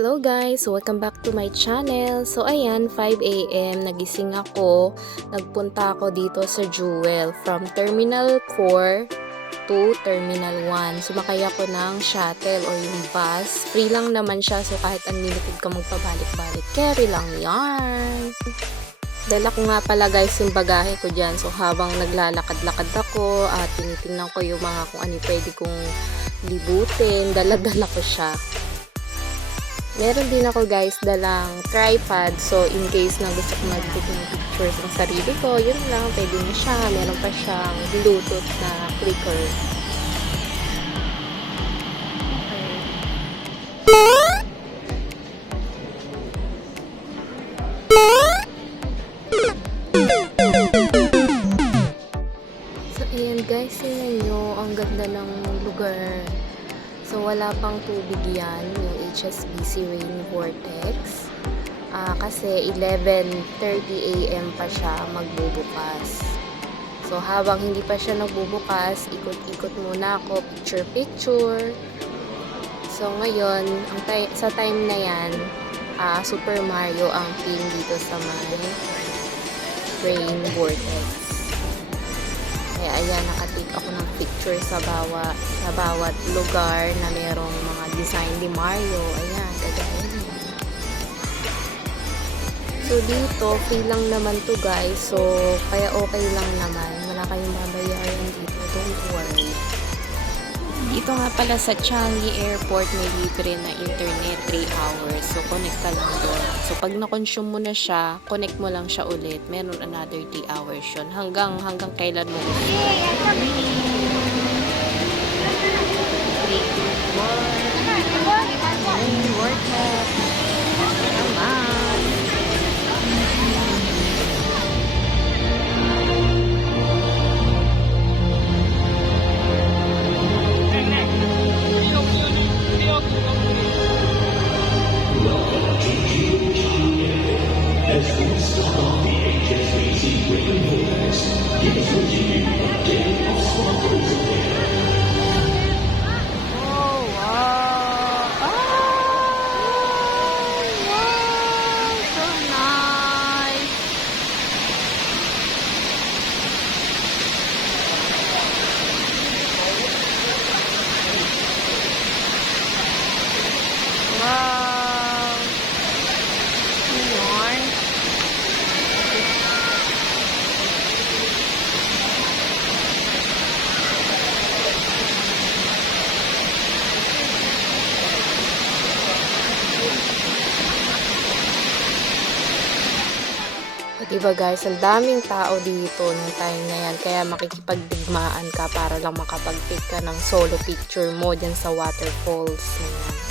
Hello guys! Welcome back to my channel. So ayan, 5 AM, nagising ako. Nagpunta ako dito sa Jewel from Terminal 4 to Terminal 1. Sumakay ako ng shuttle o yung bus. Free lang naman siya, so kahit unlimited ka magpabalik-balik, carry lang yan. Dala ko nga pala guys yung bagahe ko dyan. So habang naglalakad-lakad ako at tinitingnan ko yung mga kung ano pwede kong libutin, dala-dala ko siya. Meron din ako guys dalang tripod, so in case na gusto ko mag-take ng pictures ng sarili ko, yun lang, pwede na siya. Meron pa siyang Bluetooth na clicker. So ayan guys, tingnan nyo, ang ganda ng lugar. So, wala pang tubig yan, yung HSBC Rain Vortex. Kasi 11:30 AM pa siya magbubukas. So, habang hindi pa siya nagbubukas, ikot-ikot muna ako, picture-picture. So, ngayon, sa time na yan, Super Mario ang theme dito sa may Rain Vortex. Kaya ayan, nakatik ako ng picture sa bawat lugar na merong mga design ni Mario. Ayan, gagawin niya. So dito, free lang naman to guys. So, kaya okay lang naman. Wala kayong babayaran dito. Don't worry. Dito nga pala sa Changi Airport, may libre na internet 3 hours. So, connect ka lang doon. So, pag na-consume mo na siya, connect mo lang siya ulit. Meron another 3 hours yun. Hanggang kailan mo gusto. Diba guys, ang daming tao dito nung time na yan. Kaya makikipagdigmaan ka para lang makapag-take ka ng solo picture mo dyan sa waterfalls na yan.